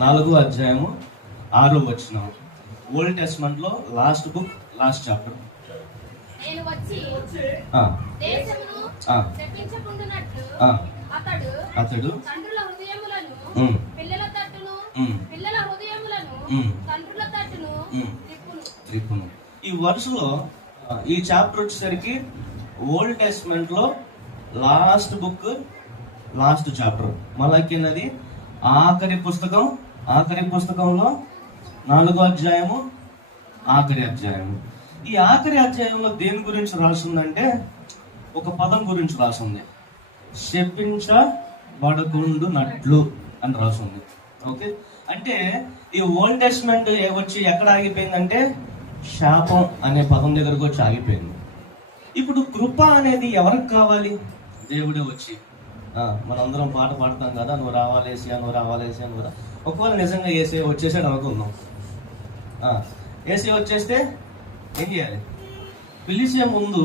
నాలుగో అధ్యాయము ఆరో వచ్చిన ఓల్డ్ టెస్ట్మెంట్లో లాస్ట్ బుక్ లాస్ట్ చాప్టర్ నేను వచ్చి దేశమును ఆ. శపించకుండునట్లు ఆ. అతడు త్రిపును ఈ వరుసలో ఈ చాప్టర్ వచ్చేసరికి ఓల్డ్ టెస్ట్మెంట్లో లాస్ట్ బుక్ లాస్ట్ చాప్టర్ నది ఆఖరి పుస్తకం ఆఖరి పుస్తకంలో నాలుగో అధ్యాయము ఆఖరి అధ్యాయము. ఈ ఆఖరి అధ్యాయంలో దేని గురించి రాసిందంటే ఒక పదం గురించి రాసింది. శపించబడకుండునట్లు అని రాసింది. ఓకే? అంటే ఈ ఓల్డ్ టెస్ట్మెంట్ వచ్చి ఎక్కడ ఆగిపోయిందంటే శాపం అనే పదం దగ్గరకు వచ్చి ఆగిపోయింది. ఇప్పుడు కృప అనేది ఎవరికి కావాలి? దేవుడే వచ్చి మనందరం పాట పాడతాం కదా నువ్వు రావాలేసియా నువ్వు రావాలేసియా నువ్వు రా. ఒకవేళ నిజంగా ఏసీ వచ్చేసాడు అనుకుందాం. ఏసీ వచ్చేస్తే ఏం చేయాలి? పిలిచే ముందు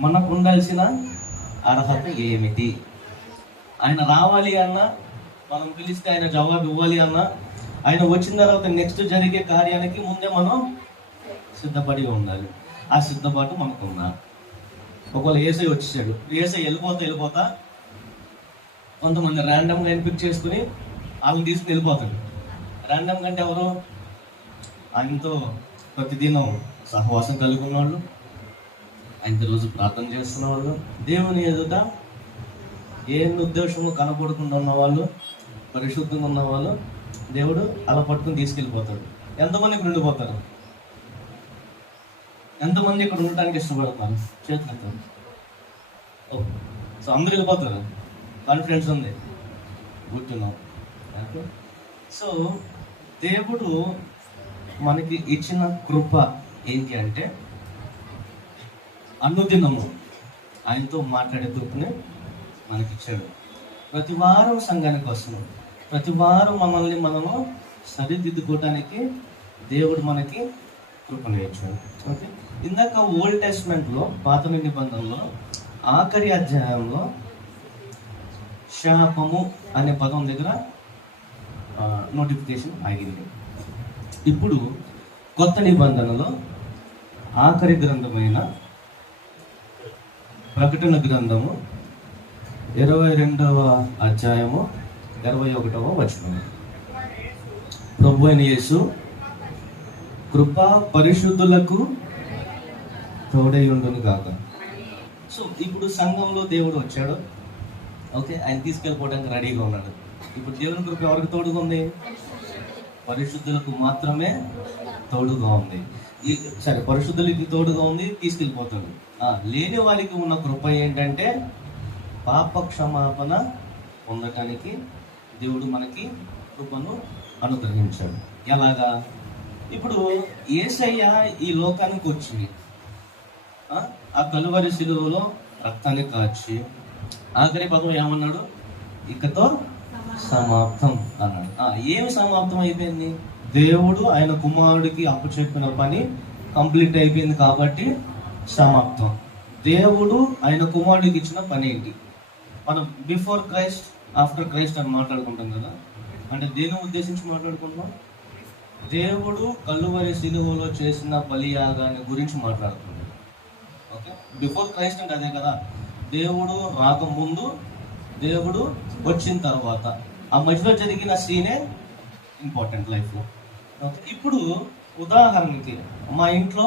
మనకు ఉండాల్సిన అర్హత ఏమిటి? ఆయన రావాలి అన్నా మనం పిలిస్తే ఆయన జవాబు ఇవ్వాలి అన్నా ఆయన వచ్చిన తర్వాత నెక్స్ట్ జరిగే కార్యానికి ముందే మనం సిద్ధపడి ఉండాలి. ఆ సిద్ధపాటు మనకు ఉందా ఒకవేళ ఏసై వచ్చేసాడు ఏసై వెళ్ళిపోతా వెళ్ళిపోతా కొంతమంది ర్యాండమ్గా ఎన్పిక్ చేసుకుని వాళ్ళని తీసుకుని వెళ్ళిపోతాడు. ర్యాండమ్ కంటే ఎవరు ఆయనతో ప్రతిదినం సహవాసం కలిగి ఉన్నవాళ్ళు ఆయనతో రోజు ప్రార్థన చేస్తున్న వాళ్ళు దేవుని ఎదుట ఏ ఉద్దేశము కనపడకుండా ఉన్నవాళ్ళు పరిశుద్ధంగా ఉన్న వాళ్ళు దేవుడు అలా పట్టుకుని తీసుకెళ్ళిపోతాడు. ఎంతమంది ఇక్కడ ఉండిపోతారు? ఎంతమంది ఇక్కడ ఉండటానికి ఇష్టపడతారు? చేతులు ఓ సో అందరు వెళ్ళిపోతారు. కాన్ఫిడెన్స్ ఉంది. కూర్చున్నాం. ఓకే. సో దేవుడు మనకి ఇచ్చిన కృప ఏంటి అంటే అనుదినము ఆయనతో మాట్లాడే కృపనే మనకి ఇచ్చాడు ప్రతి వారం సంఘానికి వస్తున్నాం. ప్రతి వారం మనల్ని మనము సరిదిద్దుకోవడానికి దేవుడు మనకి కృపను ఇచ్చాడు ఓకే. ఇందాక ఓల్డ్ టెస్ట్మెంట్లో పాత నిబంధనలో ఆఖరి అధ్యాయంలో శాపము అనే పదం దగ్గర నోటిఫికేషన్ ఆగింది. ఇప్పుడు కొత్త నిబంధనలో ఆఖరి గ్రంథమైన ప్రకటన గ్రంథము ఇరవై రెండవ అధ్యాయము ఇరవై ఒకటవ వచనం ప్రభు అయిన యేసు కృపా పరిశుద్ధులకు తోడై ఉండును కాక సో ఇప్పుడు సంఘంలో దేవుడు వచ్చాడు. ఓకే ఆయన తీసుకెళ్ళిపోవడానికి రెడీగా ఉన్నాడు. ఇప్పుడు దేవుని కృప ఎవరికి తోడుగా ఉంది? పరిశుద్ధులకు మాత్రమే తోడుగా ఉంది. ఈ సరే పరిశుద్ధులకి తోడుగా ఉంది తీసుకెళ్ళిపోతాడు. లేని వారికి ఉన్న కృప ఏంటంటే పాప క్షమాపణ పొందటానికి దేవుడు మనకి కృపను అనుగ్రహించాడు. ఎలాగా? ఇప్పుడు ఏసయ్య ఈ లోకానికి వచ్చి ఆ కలువరి శిలువలో రక్తాన్ని కాచి ఆఖరి పదం ఏమన్నాడు? ఇకతో సమాప్తం అన్నాడు. ఏమి సమాప్తం అయిపోయింది? దేవుడు ఆయన కుమారుడికి అప్పచెప్పిన పని కంప్లీట్ అయిపోయింది కాబట్టి సమాప్తం. దేవుడు ఆయన కుమారుడికి ఇచ్చిన పని ఏంటి? మనం బిఫోర్ క్రైస్ట్ ఆఫ్టర్ క్రైస్ట్ అని మాట్లాడుకుంటాం కదా? అంటే దేని ఉద్దేశించి మాట్లాడుకుంటున్నాం? దేవుడు కల్లువరి సిలువలో చేసిన బలియాగాన్ని గురించి మాట్లాడుతున్నాడు. ఓకే? బిఫోర్ క్రైస్ట్ అంటే అదే కదా? దేవుడు రాకముందు దేవుడు వచ్చిన తర్వాత. ఆ మధ్యలో జరిగిన సీనే ఇంపార్టెంట్ లైఫ్లో ఓకే ఇప్పుడు ఉదాహరణకి మా ఇంట్లో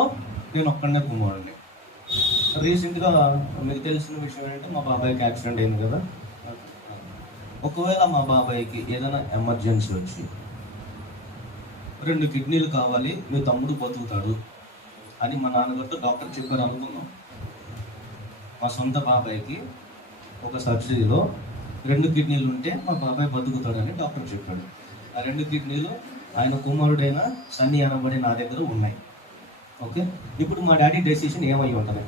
నేను ఒక్కడనే కుమారుడిని రీసెంట్గా మీకు తెలిసిన విషయం ఏంటంటే మా బాబాయ్కి యాక్సిడెంట్ అయింది కదా. ఒకవేళ మా బాబాయ్కి ఏదైనా ఎమర్జెన్సీ వచ్చి రెండు కిడ్నీలు కావాలి మీ తమ్ముడు బతుకుతాడు అని మా నాన్నగారితో డాక్టర్ చెప్పారు అనుకున్నాం మా సొంత బాబాయ్కి ఒక సర్జరీలో రెండు కిడ్నీలు ఉంటే మా బాబాయ్ బతుకుతాడని డాక్టర్ చెప్పాడు. ఆ రెండు కిడ్నీలు ఆయన కుమారుడైన సన్ని అనబడి నా దగ్గర ఉన్నాయి. ఓకే? ఇప్పుడు మా డాడీ డెసిషన్ ఏమై ఉంటుంది?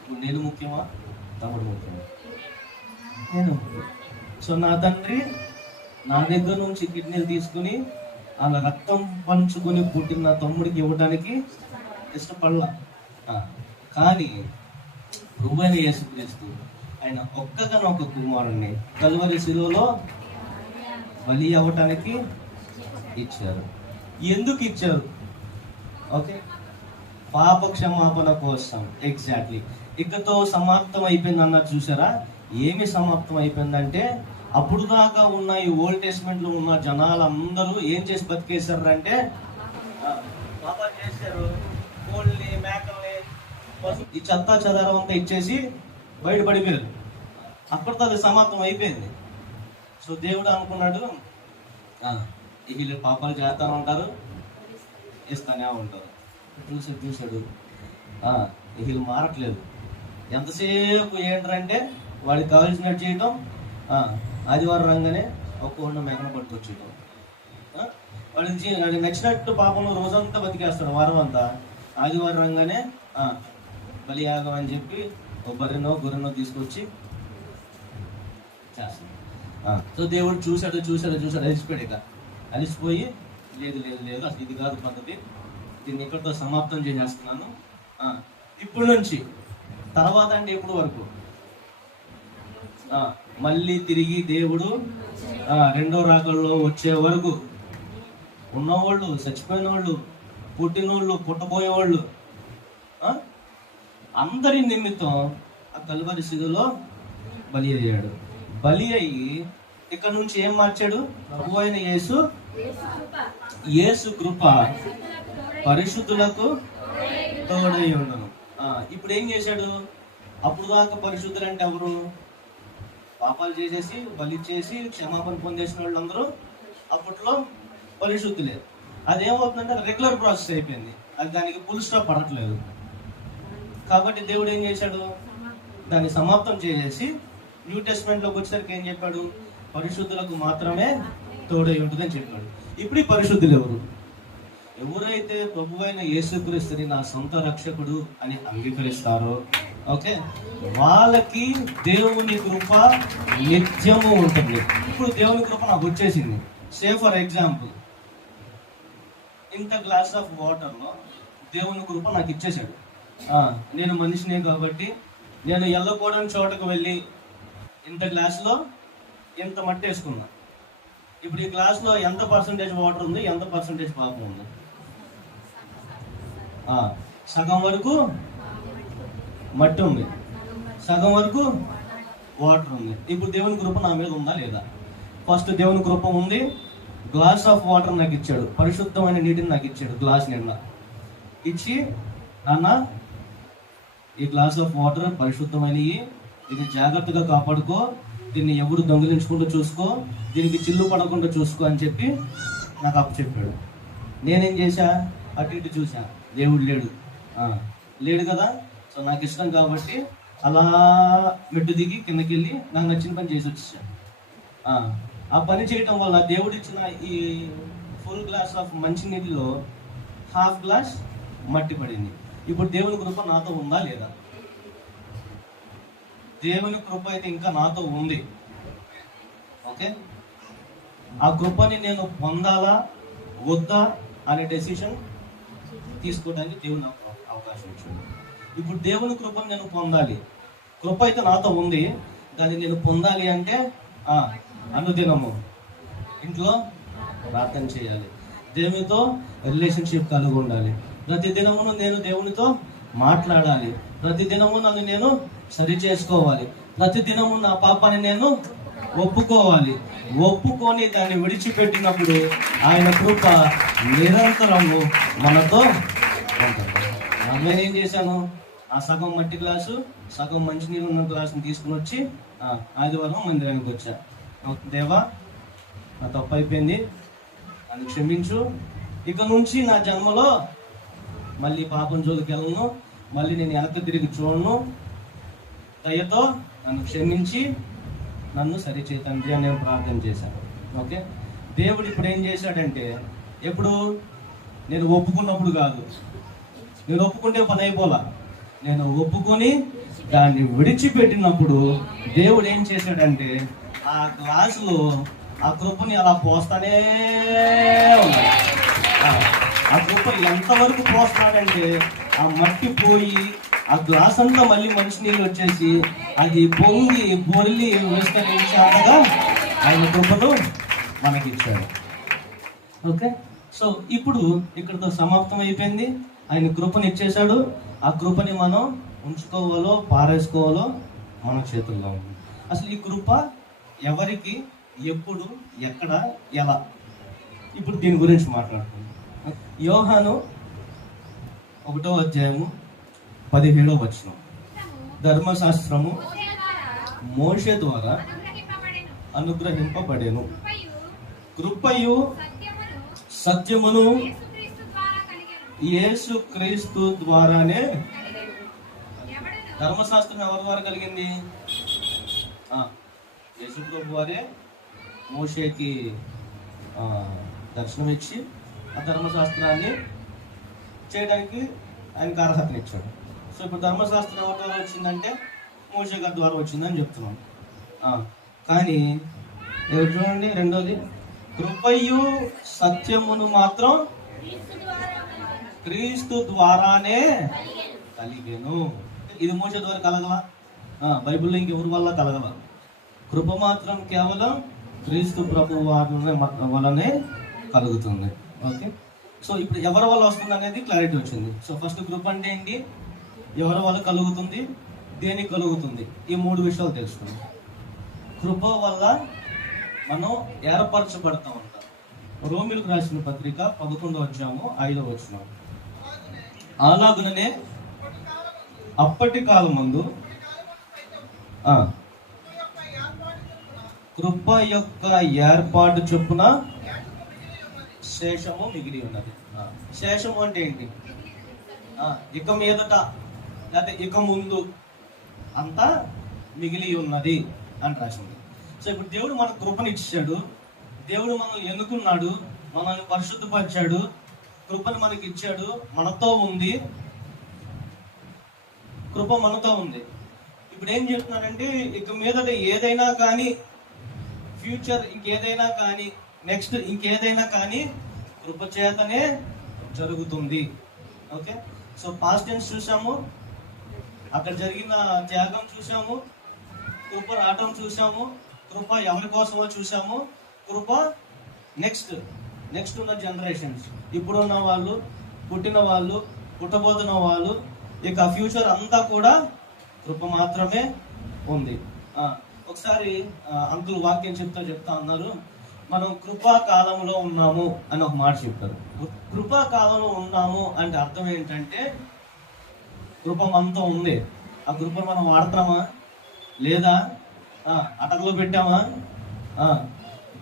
ఇప్పుడు నేను ముఖ్యమా? తమ్ముడు ముఖ్యమా? నేను సో నా తండ్రి నా దగ్గర నుంచి కిడ్నీలు తీసుకుని అలా రక్తం పంచుకొని పుట్టిన తమ్ముడికి ఇవ్వడానికి ఇష్టపడలా. కానీ ప్రభువైన యేసుక్రీస్తు. ఆయన ఒక్కగానొక్క కుమారుణ్ణి కలువరి శిలువలో బలి అవ్వటానికి ఇచ్చారు. ఎందుకు ఇచ్చారు? ఓకే. పాప క్షమాపణ కోసం. ఎగ్జాక్ట్లీ ఇకతో సమాప్తం అయిపోయింది అన్న చూసారా? ఏమి సమాప్తం అయిపోయిందంటే అప్పుడు దాకా ఉన్న ఈ ఓల్డ్ టెస్ట్మెంట్లో ఉన్న జనాలందరూ ఏం చేసి బతికేశారంటే అంటే ఆ, పాపాలు చేశారు కోళ్ళని మేకల్ని పశు- ఈ చెత్త చెదారం అంతా ఇచ్చేసి బయట పడిపోయారు అక్కడితో అది సమాప్తం అయిపోయింది. సో దేవుడు అనుకున్నాడు వీళ్ళు పాపాలు చేస్తా ఉంటారు ఇస్తానే ఉంటారు. చూసాడు చూశాడు వీళ్ళు మారట్లేదు. ఎంతసేపు ఏంటంటే వాడికి కావాల్సినట్టు చేయటం ఆదివారం రంగానే ఒక్క ఉన్న పట్టుకొచ్చేయటం. వాడికి వాడికి నచ్చినట్టు పాపంలో రోజంతా బతికేస్తాడు వారం అంతా ఆదివారం రంగానే బలియాగం అని చెప్పి ఒక బర్రెనో గొర్రెనో తీసుకొచ్చి చేస్తాడు ఆ, సో దేవుడు చూశాడు చూశాడు చూశాడు అలిసిపోయాడు ఇక. అలిసిపోయి లేదు లేదు లేదు అసలు ఇది కాదు పద్ధతి. దీన్ని ఇక్కడితో సమాప్తం చేసేస్తున్నాను. ఇప్పుడు నుంచి తర్వాత అంటే ఎప్పుడు వరకు? ఆ, మళ్ళీ తిరిగి దేవుడు రెండో రాకల్లో వచ్చే వరకు ఉన్నవాళ్ళు చచ్చిపోయిన వాళ్ళు పుట్టినోళ్ళు పుట్టబోయేవాళ్ళు ఆ, అందరి నిమిత్తం ఆ కలువరి శిలువలో బలి అయ్యాడు. బలి అయ్యి ఇక్కడ నుంచి ఏం మార్చాడు? ప్రభు అయిన యేసు యేసు కృప పరిశుద్ధులకు తోడై ఉండను. ఇప్పుడు ఏం చేశాడు? అప్పుడు దాకా పరిశుద్ధులు అంటే ఎవరు? పాపాలు చేసేసి బలి చేసి క్షమాపణ పొందేసిన వాళ్ళందరూ అప్పట్లో పరిశుద్ధులే. అదేమవుతుందంటే రెగ్యులర్ ప్రాసెస్ అయిపోయింది. అది దానికి ఫుల్ స్టాప్ పడట్లేదు కాబట్టి దేవుడు ఏం చేశాడు? దాన్ని సమాప్తం చేసేసి న్యూ టెస్ట్మెంట్లోకి వచ్చేసరికి ఏం చెప్పాడు? పరిశుద్ధులకు మాత్రమే తోడై ఉంటుందని చెప్పాడు. ఇప్పుడు ఈ పరిశుద్ధులు ఎవరు? ఎవరైతే ప్రభు అయిన యేసుక్రీస్తుని నా సొంత రక్షకుడు అని అంగీకరిస్తారో ఓకే? వాళ్ళకి దేవుని కృప నిత్యము ఉంటుంది. ఇప్పుడు దేవుని కృప నాకు వచ్చేసింది. సే ఫర్ ఎగ్జాంపుల్ ఇంత గ్లాస్ ఆఫ్ వాటర్లో దేవుని కృప నాకు ఇచ్చేశాడు. నేను మనిషినే కాబట్టి నేను ఎల్లకూడని చోటకు వెళ్ళి ఇంత గ్లాస్లో ఇంత మట్టి వేసుకున్నా. ఇప్పుడు ఈ గ్లాస్లో ఎంత పర్సంటేజ్ వాటర్ ఉంది ఎంత పర్సంటేజ్ పాపం ఉంది? సగం వరకు మట్టి ఉంది. సగం వరకు వాటర్ ఉంది. ఇప్పుడు దేవుని కృప నా మీద ఉందా లేదా? ఫస్ట్ దేవుని కృప ఉంది. గ్లాస్ ఆఫ్ వాటర్ నాకు ఇచ్చాడు. పరిశుద్ధమైన నీటిని నాకు ఇచ్చాడు. గ్లాస్ నిండా. ఇచ్చి నాన్న ఈ గ్లాస్ ఆఫ్ వాటర్ పరిశుద్ధమైనవి దీన్ని జాగ్రత్తగా కాపాడుకో. దీన్ని ఎవరు దొంగిలించకుండా చూసుకో. దీనికి చిల్లు పడకుండా చూసుకో అని చెప్పి నాకు అప్పు చెప్పాడు. నేనేం చేశా? అటు ఇటు చూసా దేవుడు లేడు. లేడు కదా? సో నాకు ఇష్టం కాబట్టి అలా మెట్టు దిగి కిందకి వెళ్ళి నాకు నచ్చిన పని చేసి వచ్చేసా ఆ, ఆ పని చేయటం వల్ల దేవుడు ఇచ్చిన ఈ ఫుల్ గ్లాస్ ఆఫ్ మంచినీటిలో హాఫ్ గ్లాస్ మట్టి పడింది. ఇప్పుడు దేవుని కృప నాతో ఉందా లేదా? దేవుని కృప అయితే ఇంకా నాతో ఉంది. ఓకే? ఆ కృపని నేను పొందాలా? వద్దా? అనే డెసిషన్ తీసుకోవడానికి దేవుని అవకాశం ఇచ్చింది ఇప్పుడు దేవుని కృపను నేను పొందాలి. కృప అయితే నాతో ఉంది. దాన్ని నేను పొందాలి అంటే అనుదినము. ఇంట్లో ప్రార్థన చేయాలి. దేవునితో రిలేషన్షిప్ కలిగి ఉండాలి. ప్రతి దినమును నేను దేవునితో మాట్లాడాలి. ప్రతి దినము నన్ను నేను సరి చేసుకోవాలి. ప్రతి దినము నా పాపాన్ని నేను ఒప్పుకోవాలి. ఒప్పుకొని దాన్ని విడిచిపెట్టినప్పుడు ఆయన కృప నిరంతరము మనతో ఉంటుంది. నేను ఏం చేశాను? ఆ సగం మట్టి గ్లాసు సగం మంచినీరు ఉన్న గ్లాసుని తీసుకుని వచ్చి ఆదివారం మందిరానికి వచ్చా. దేవా నా తప్పు అయిపోయింది. నన్ను క్షమించు. ఇక నుంచి నా జన్మలో మళ్ళీ పాపం జోలికి వెళ్ళను. మళ్ళీ నేను వెనక తిరిగి చూడను. దయతో నన్ను క్షమించి నన్ను సరిచే తండ్రి అని నేను ప్రార్థన చేశాను. ఓకే? దేవుడు ఇప్పుడు ఏం చేశాడంటే ఎప్పుడు? నేను ఒప్పుకున్నప్పుడు కాదు. నేను ఒప్పుకుంటే పని అయిపోలా. నేను ఒప్పుకొని దాన్ని విడిచిపెట్టినప్పుడు దేవుడు ఏం చేశాడంటే ఆ గ్లాసులో ఆ కృపని అలా పోస్తానే ఉన్నాడు. ఆ, ఆ ఎంతవరకు పోస్తాడంటే ఆ మట్టి పోయి ఆ గ్లాస్ అంతా మళ్ళీ మంచినీళ్ళు వచ్చేసి అది పొంగి బొల్లి విస్తరించేంతగా ఆయన కృపను మనకి ఇచ్చాడు. ఓకే? సో ఇప్పుడు ఇక్కడతో సమాప్తం అయిపోయింది. ఆయన కృపని ఇచ్చేశాడు. ఆ కృపని మనం ఉంచుకోవాలో పారేసుకోవాలో మన చేతుల్లో ఉంది. అసలు ఈ కృప ఎవరికి ఎప్పుడు ఎక్కడ ఎలా? ఇప్పుడు దీని గురించి మాట్లాడుకుందాం. యోహాను ఒకటో అధ్యాయము పదిహేడో వచనం ధర్మశాస్త్రము మోషే ద్వారా అనుగ్రహింపబడెను. అనుగ్రహింపబడేను కృపయు సత్యమును యేసు క్రీస్తు ద్వారానే ధర్మశాస్త్రం ఎవరి ద్వారా కలిగింది యేసు ప్రభు వారే మోషేకి దర్శనం ఇచ్చి ఆ ధర్మశాస్త్రాన్ని చేయడానికి ఆయనకు అర్హతనిచ్చాడు సో ఇప్పుడు ధర్మశాస్త్రం ఎవరి ద్వారా వచ్చిందంటే మోషే గారి ద్వారా వచ్చిందని చెప్తున్నాం. కానీ ఎవరు చూడండి రెండోది కృపయు సత్యమును మాత్రం క్రీస్తు ద్వారానే కలిగేను. ఇది మోస ద్వారా కలగల ఆ, బైబిల్లో ఇంకెవరి వల్ల కలగల కృప మాత్రం కేవలం క్రీస్తు ప్రభు వారి వల్లనే కలుగుతుంది. ఓకే సో ఇప్పుడు ఎవరి వల్ల వస్తుంది అనేది క్లారిటీ వచ్చింది. సో ఫస్ట్ గ్రూప్ అంటే ఏంటి? ఎవరి వల్ల కలుగుతుంది? దేనికి కలుగుతుంది? ఈ మూడు విషయాలు తెలుసుకుందాం. కృప వల్ల మనం ఏర్పరచబడతా ఉంటాం రోమిలకు రాసిన పత్రిక పదకొండో వచ్చాము ఐదో వచ్చినాము అలాగుననే అప్పటి కాలం ముందు కృప యొక్క ఏర్పాటు చొప్పున శేషము మిగిలి ఉన్నది. శేషము అంటే ఏంటి? ఇక మీదట లేకపోతే ఇక ముందు అంతా మిగిలి ఉన్నది అని రాసింది. సో ఇప్పుడు దేవుడు మన కృపనిచ్చాడు. దేవుడు మనల్ని ఎన్నుకున్నాడు. మనల్ని పరిశుద్ధపరిచాడు. కృపను మనకి ఇచ్చాడు. మనతో ఉంది. కృప మనతో ఉంది. ఇప్పుడు ఏం చెప్తున్నానంటే ఇక మీదట ఏదైనా కానీ ఫ్యూచర్ ఇంకేదైనా కానీ నెక్స్ట్ ఇంకేదైనా కానీ కృప చేతనే జరుగుతుంది. ఓకే? సో పాస్ట్ టెన్స్ చూసాము. అక్కడ జరిగిన త్యాగం చూసాము. కృప రావటం చూసాము. కృప ఎవరి కోసమో చూసాము. కృప నెక్స్ట్ నెక్స్ట్ ఉన్న జనరేషన్స్ ఇప్పుడున్న వాళ్ళు పుట్టిన వాళ్ళు పుట్టబోతున్న వాళ్ళు ఇక ఫ్యూచర్ అంతా కూడా కృప మాత్రమే ఉంది. ఒకసారి అంకుల్ వాక్యం చెప్తా చెప్తా అన్నారు. మనం కృపా కాలంలో ఉన్నాము అని ఒక మాట చెప్తారు. కృపాకాలంలో ఉన్నాము అంటే అర్థం ఏంటంటే కృప మనతో ఉంది. ఆ కృప మనం వాడతామా? లేదా అటకలో పెట్టామా?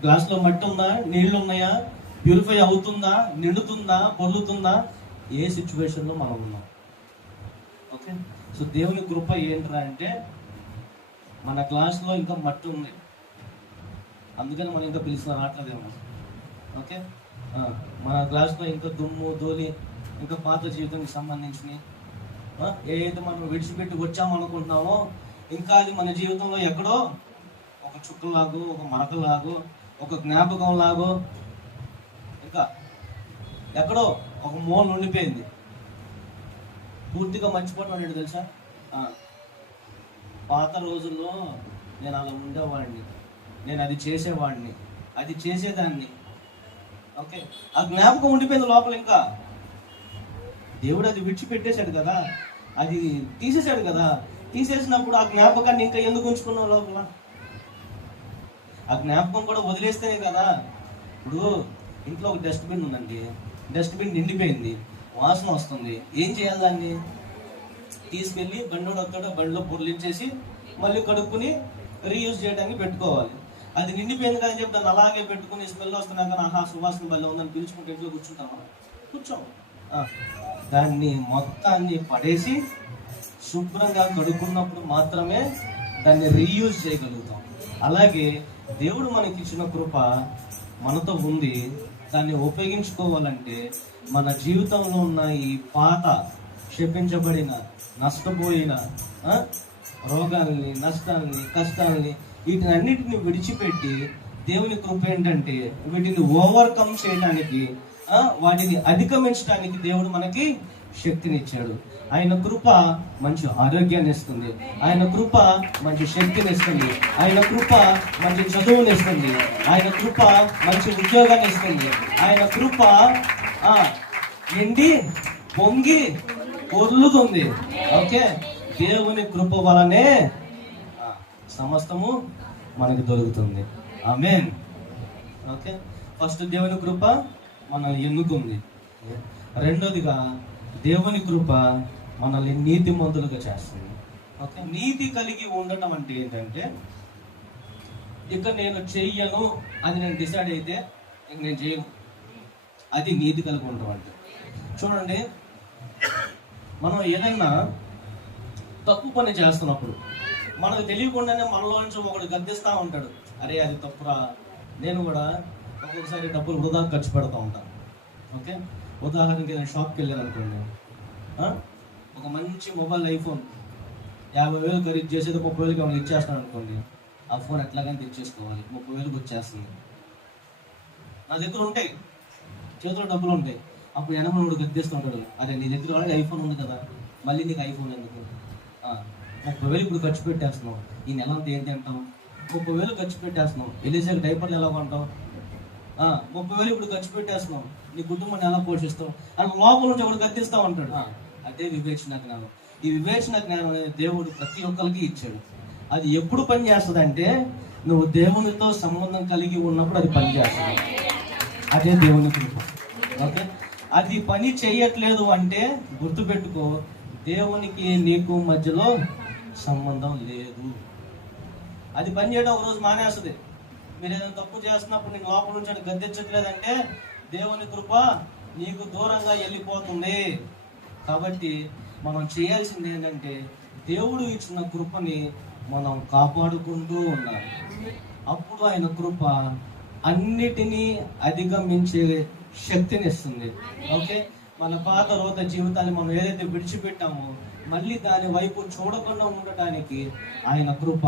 గ్లాస్లో మట్టి ఉందా? నీళ్ళు ఉన్నాయా? ప్యూరిఫై అవుతుందా? నిండుతుందా? పొర్లుతుందా? ఏ సిచ్యువేషన్లో మనం ఉన్నాం. ఓకే? సో దేవుని కృప ఏంట్రా అంటే మన గ్లాస్లో ఇంకా మట్టి ఉంది. అందుకని మనం ఇంకా పిలిచిన రావట్లేదేమో. ఓకే? మన క్లాస్లో ఇంకా దుమ్ము ధూళి ఇంకా పాత జీవితానికి సంబంధించినవి. ఏదైతే మనం విడిచిపెట్టి వచ్చామనుకుంటున్నామో ఇంకా అది మన జీవితంలో ఎక్కడో ఒక చుక్కలాగో ఒక మరకలాగో ఒక జ్ఞాపకం లాగో ఇంకా ఎక్కడో ఒక మూల ఉండిపోయింది. పూర్తిగా మర్చిపోవడం అనేది తెలుసా? పాత రోజుల్లో నేను అలా ఉండేవాడిని. నేను అది చేసేవాడిని. అది చేసేదాన్ని. ఓకే? ఆ జ్ఞాపకం ఉండిపోయింది లోపల ఇంకా. దేవుడు అది విడిచిపెట్టేశాడు కదా. అది తీసేశాడు కదా. తీసేసినప్పుడు ఆ జ్ఞాపకాన్ని ఇంకా ఎందుకు ఉంచుకున్నావు లోపల? ఆ జ్ఞాపకం కూడా వదిలేస్తేనే కదా. ఇప్పుడు ఇంట్లో ఒక డస్ట్బిన్ ఉందండి. డస్ట్బిన్ నిండిపోయింది. వాసన వస్తుంది. ఏం చేయాలి దాన్ని? తీసుకెళ్ళి బండోడు ఒక్కడ బండిలో పొర్లించేసి మళ్ళీ కడుక్కుని రీయూజ్ చేయడానికి పెట్టుకోవాలి. అది నిండిపోయింది కానీ చెప్పి దాన్ని అలాగే పెట్టుకుని స్మెల్ వస్తున్నాక ఆహా సువాసన బల్ల ఉందని పిలుచుకుంటే ఇంట్లో కూర్చుంటామా కూర్చోం. దాన్ని మొత్తాన్ని పడేసి శుభ్రంగా కడుక్కున్నప్పుడు మాత్రమే దాన్ని రీయూజ్ చేయగలుగుతాం. అలాగే దేవుడు మనకి ఇచ్చిన కృప మనతో ఉంది. దాన్ని ఉపయోగించుకోవాలంటే మన జీవితంలో ఉన్న ఈ పాత క్షపించబడిన నష్టపోయిన రోగాల్ని నష్టాల్ని కష్టాల్ని వీటన్నిటిని విడిచిపెట్టి దేవుని కృప ఏంటంటే వీటిని ఓవర్కమ్ చేయడానికి వాటిని అధిగమించడానికి దేవుడు మనకి శక్తిని ఇచ్చాడు ఆయన కృప మంచి ఆరోగ్యాన్ని ఇస్తుంది. ఆయన కృప మంచి శక్తిని ఇస్తుంది. ఆయన కృప మంచి చదువుని ఇస్తుంది. ఆయన కృప మంచి ఉద్యోగాన్ని ఇస్తుంది. ఆయన కృప ఎండి పొంగి పొర్లుతుంది. ఓకే? దేవుని కృప వలనే సమస్తము మనకి దొరుకుతుంది. ఆమెన్ ఓకే ఫస్ట్ దేవుని కృప మనల్ని ఎన్నుకుంది. రెండోదిగా దేవుని కృప మనల్ని నీతిమంతులుగా చేస్తుంది. ఓకే నీతి కలిగి ఉండటం అంటే ఏంటంటే ఇక నేను చెయ్యను అని నేను డిసైడ్ అయితే ఇంక నేను చేయను. అది నీతి కలిగి ఉండటం అంటే. చూడండి మనం ఏదైనా తప్పు పని చేస్తున్నప్పుడు మనకు తెలియకుండానే మనలో నుంచి ఒకడు గద్దిస్తూ ఉంటాడు. అరే అది తప్పురా. నేను కూడా ఒక్కొక్కసారి డబ్బులు వృధా ఖర్చు పెడతా ఉంటాను ఓకే? ఉదాహరణకి నేను షాప్కి వెళ్ళాను అనుకోండి. ఒక మంచి మొబైల్ ఐఫోన్ యాభై వేలు ఖరీదు చేసేది ముప్పై వేలకి ఏమైనా ఇచ్చేస్తాను అనుకోండి. ఆ ఫోన్ ఎట్లాగైనా తెచ్చేసుకోవాలి. ముప్పై వేలకు వచ్చేస్తుంది. నా దగ్గర ఉంటాయి. చేతిలో డబ్బులు ఉంటాయి. అప్పుడు ఎనమనుడు గద్దిస్తూ ఉంటాడు. అరే నీ దగ్గర ఆల్రెడీ ఐఫోన్ ఉంది కదా. మళ్ళీ నీకు ఐఫోన్ ఎందుకు? ముప్పై వేలు ఇప్పుడు ఖర్చు పెట్టేస్తున్నాం ఈ నెల అంతా ఏంటి అంటావు ముప్పై వేలు ఖర్చు పెట్టేస్తున్నాం వెళ్ళేసాక డైపర్లు ఎలా కొంటావు? ముప్పై వేలు ఇప్పుడు ఖర్చు పెట్టేస్తున్నాం నీ కుటుంబాన్ని ఎలా పోషిస్తావు? అని లోపల నుంచి ఒకటి గర్తిస్తా ఉంటాడు అదే వివేచన జ్ఞానం. ఈ వివేచన జ్ఞానం అనేది దేవుడు ప్రతి ఒక్కరికి ఇచ్చాడు. అది ఎప్పుడు పని చేస్తుంది అంటే నువ్వు దేవునితో సంబంధం కలిగి ఉన్నప్పుడు అది పని చేస్తుంది. అదే దేవుని కృప. ఓకే? అది పని చేయట్లేదు అంటే గుర్తుపెట్టుకో దేవునికి నీకు మధ్యలో సంబంధం లేదు. అది పని చేయడం ఒక రోజు మానేస్తుంది. మీరు ఏదైనా తప్పు చేస్తున్నప్పుడు నేను లోపల నుంచి అది గద్దెచ్చట్లేదంటే దేవుని కృప నీకు దూరంగా వెళ్ళిపోతుంది. కాబట్టి మనం చేయాల్సింది ఏంటంటే దేవుడు ఇచ్చిన కృపని మనం కాపాడుకుంటూ ఉండాలి. అప్పుడు ఆయన కృప అన్నిటినీ అధిగమించే శక్తిని ఇస్తుంది. ఓకే? మన పాత రోత జీవితాన్ని మనం ఏదైతే విడిచిపెట్టామో మళ్ళీ దాని వైపు చూడకుండా ఉండటానికి ఆయన కృప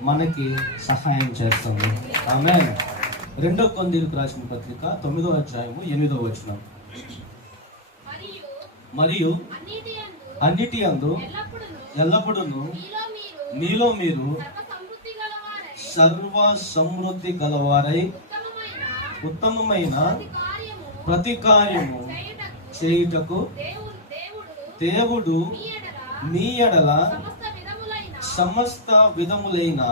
మనకి సహాయం చేస్తుంది. ఆమె రెండో కొందీలకు రాసిన పత్రిక తొమ్మిదో అధ్యాయము ఎనిమిదో వచనం. మరియు అన్నిటి అందు ఎల్లప్పుడూ నీలో మీలో మీరు సర్వ సమృద్ధి గలవారై ఉత్తమమైన ప్రతి కార్యము చేయుటకు దేవుడు మీ ఎడల సమస్త విధములైన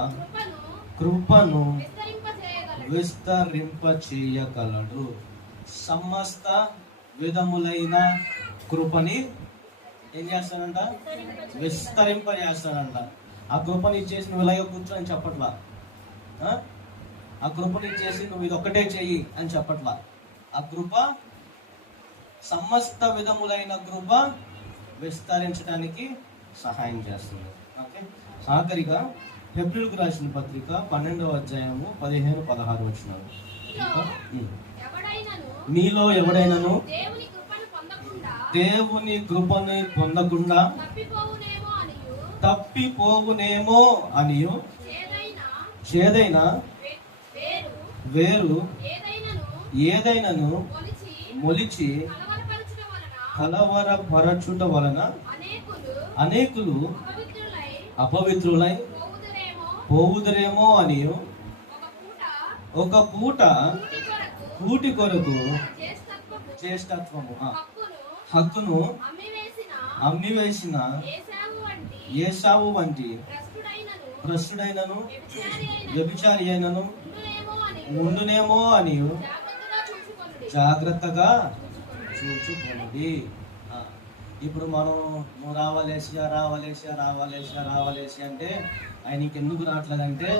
కృపను విస్తరింప చేయగలడు సమస్త విధములైన కృపని ఏం చేస్తాడంట? విస్తరింప చేస్తాడంట ఆ కృపని ఇచ్చేసి నువ్వు ఇలాగే కూర్చొని చెప్పట్లా. ఆ? ఆ కృపని ఇచ్చేసి నువ్వు ఇది ఒక్కటే చెయ్యి అని చెప్పట్లా. ఆ కృప సమస్త విధములైన కృప విస్తరించడానికి సహాయం చేస్తుంది. ఓకే? ఆఖరిగా ఫిబ్రిల్కు రాసిన పత్రిక పన్నెండవ అధ్యాయము పదిహేను పదహారు ఎవడైనను మీలో ఎవడైనాను దేవుని కృపను పొందకుండా తప్పిపోవునేమో అని చేదైనా వేరు ఏదైనను మొలిచి కలవరపరచుట వలన అనేకులు అపవిత్రులై పోవుదురేమో? అని ఒక పూట కూటి కొరకు ఆ, హక్కును అమ్మివేసిన ఏసావు వంటి భ్రష్టుడైనను వ్యభిచారి అయిన వ్యభిచారి అయినను ఉండునేమో అని జాగ్రత్తగా. చూచుకున్నది ఇప్పుడు మనం నువ్వు రావాలేసియా రావాలేసియా రావాలేసియా రావాలేసి అంటే ఆయనకి ఎందుకు రావట్లేదంటే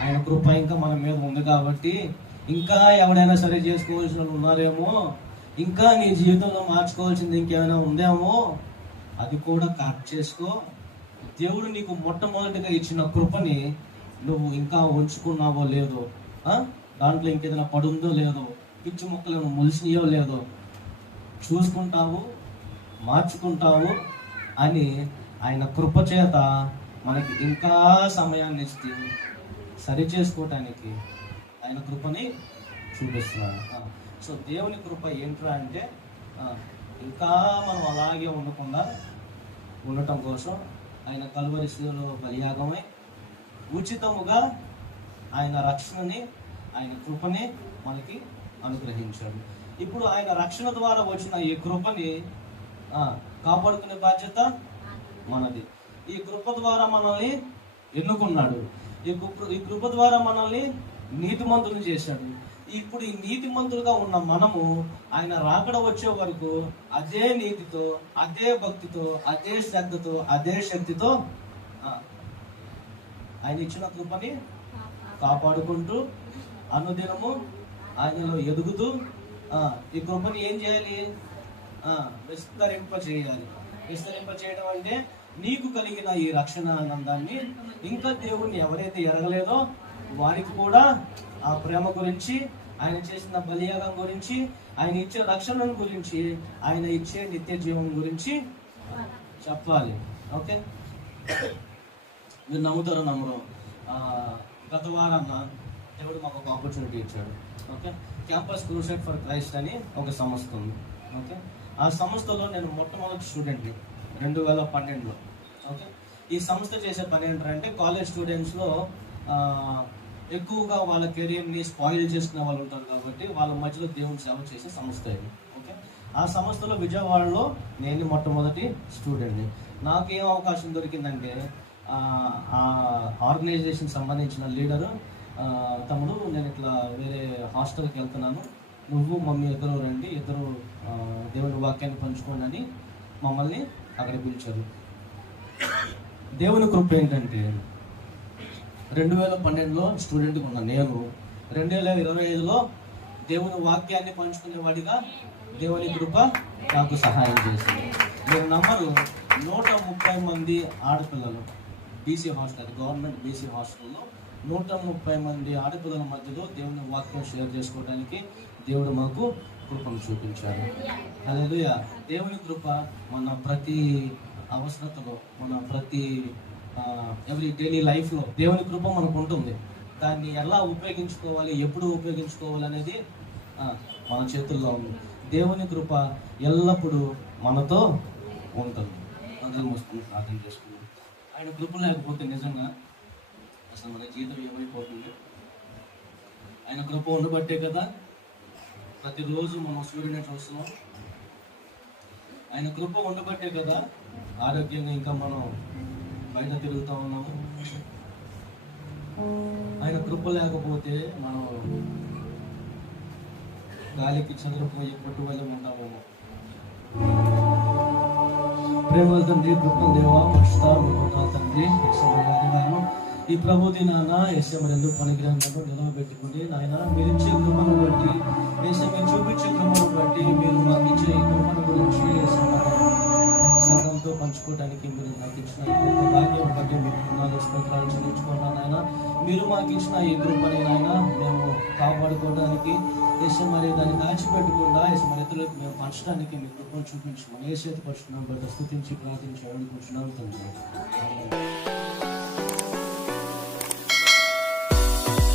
ఆయన కృప ఇంకా మన మీద ఉంది కాబట్టి ఇంకా ఎవడైనా సరే చేసుకోవాల్సిన వాళ్ళు ఉన్నారేమో ఇంకా నీ జీవితంలో మార్చుకోవాల్సింది ఇంకేమైనా ఉందేమో అది కూడా కరెక్ట్ చేసుకో. దేవుడు నీకు మొట్టమొదటిగా ఇచ్చిన కృపని నువ్వు ఇంకా ఉంచుకున్నావో లేదో దాంట్లో ఇంకేదైనా పడుందో లేదో పిచ్చి మొక్కలను మొలిసినాయో లేదో చూసుకుంటావు మార్చుకుంటావు అని ఆయన కృప చేత మనకి ఇంకా సమయాన్ని ఇస్తే సరి చేసుకోవటానికి ఆయన కృపని చూపిస్తున్నాడు. సో దేవుని కృప ఏంట్రా అంటే ఇంకా మనం అలాగే ఉండకుండా ఉండటం కోసం ఆయన కలువరి శిలువలో బలియాగమై ఉచితముగా ఆయన రక్షణని ఆయన కృపని మనకి అనుగ్రహించాడు. ఇప్పుడు ఆయన రక్షణ ద్వారా వచ్చిన ఈ కృపని కాపాడుకునే బాధ్యత మనది. ఈ కృప ద్వారా మనల్ని ఎన్నుకున్నాడు. ఈ కృప ఈ కృప ద్వారా మనల్ని నీతిమంతులు చేశాడు. ఇప్పుడు ఈ నీతిమంతులుగా ఉన్న మనము ఆయన రాకడ వచ్చే వరకు అదే నీతితో అదే భక్తితో అదే శ్రద్ధతో అదే శక్తితో ఆయన ఇచ్చిన కృపని కాపాడుకుంటూ అనుదినము ఆయనలో ఎదుగుతూ ఈ కృపను ఏం చేయాలి? విస్తరింప చేయాలి. విస్తరింప చేయడం అంటే నీకు కలిగిన ఈ రక్షణ ఆనందాన్ని ఇంకా దేవుణ్ణి ఎవరైతే ఎరగలేదో వారికి కూడా ఆ ప్రేమ గురించి ఆయన చేసిన బలియాగం గురించి ఆయన ఇచ్చే రక్షణ గురించి ఆయన ఇచ్చే నిత్య జీవం గురించి చెప్పాలి. ఓకే? మీరు నమ్ముతారు నమ్మరు? గత వారాన్న దేవుడు మాకు ఒక ఆపర్చునిటీ ఇచ్చాడు. Okay? Campus Crusade for Christ అని ఒక సంస్థ ఉంది. ఓకే? ఆ సంస్థలో నేను మొట్టమొదటి స్టూడెంట్ని రెండు వేల పన్నెండులో. ఓకే? ఈ సంస్థ చేసే పని ఏంటంటే కాలేజ్ స్టూడెంట్స్లో ఎక్కువగా వాళ్ళ కెరియర్ని స్పాయిల్ చేసుకునే వాళ్ళు ఉంటారు కాబట్టి వాళ్ళ మధ్యలో దేవుని సేవ చేసే సంస్థ ఇది. ఓకే? ఆ సంస్థలో విజయవాడలో నేను మొట్టమొదటి స్టూడెంట్ని. నాకేం అవకాశం దొరికిందంటే ఆ ఆర్గనైజేషన్ సంబంధించిన లీడరు తమ్ముడు నేను ఇట్లా వేరే హాస్టల్కి వెళ్తున్నాను. నువ్వు మమ్మీ ఇద్దరు రండి ఇద్దరు దేవుని వాక్యాన్ని పంచుకోండి అని మమ్మల్ని అక్కడ పిలిచారు. దేవుని కృప ఏంటంటే రెండు వేల పన్నెండులో స్టూడెంట్గా ఉన్న నేను. రెండు వేల ఇరవై ఐదులో దేవుని వాక్యాన్ని పంచుకునేవాడిగా దేవుని కృప నాకు సహాయం చేసింది. మీరు నమ్మరు నూట ముప్పై మంది ఆడపిల్లలు బీసీ హాస్టల్ గవర్నమెంట్ బీసీ హాస్టల్లో నూట ముప్పై మంది ఆడపిల్లల మధ్యలో దేవుని వాక్యం షేర్ చేసుకోవడానికి దేవుడు మాకు కృపను చూపించారు హల్లెలూయా. దేవుని కృప మన ప్రతి అవసరతలో మన ప్రతి ఎవ్రీ డైలీ లైఫ్లో దేవుని కృప మనకు ఉంటుంది. దాన్ని ఎలా ఉపయోగించుకోవాలి ఎప్పుడు ఉపయోగించుకోవాలి అనేది మన చేతుల్లో ఉంది. దేవుని కృప ఎల్లప్పుడూ మనతో ఉంటుంది. అందరం వస్తుంది ప్రార్థన చేసుకున్నాం ఆయన కృప లేకపోతే నిజంగా అసలు మన జీవితం ఏమైపోతుంది? ఆయన కృప ఉండబట్టే కదా ప్రతిరోజు మనం సూర్యుని చూస్తున్నాం ఆయన కృప ఉండబట్టే కదా ఆరోగ్యంగా ఇంకా మనం బయట తిరుగుతూ ఉన్నాము ఆయన కృప లేకపోతే మనం గాలికి చంద్రపోయి పట్టు వల్ల ఉంటామేమో ప్రేమల తండ్రి కృపం దేవా తండ్రి ఈ ప్రభు దినాన మరి ఎందుకు పనిగ్రహంలో నిలవబెట్టుకుని నాయన మీరు ఇచ్చే కృపను బట్టి యశ్వ మీరు చూపించే కృపను బట్టి మీరు మాకు ఇచ్చే ఈ కృపను గురించి సంఘంతో పంచుకోవడానికి మీరు నాకు ఇచ్చిన భాగ్యం బట్టి మీకు నాలుగు స్తోత్రాలు చెల్లించుకున్నాను నాయన. మీరు మాకు ఇచ్చిన ఈ కృపని నాయన మేము కాపాడుకోవడానికి దేశ మరి దాన్ని దాచిపెట్టకుండా దేశ మరి ఇతరులకు మేము పంచడానికి మీ కృపను చూపించుకున్నాం ఏ చేతి పరుచున్నాం బట్టి స్థుతించి ప్రార్థించి తండ్రి.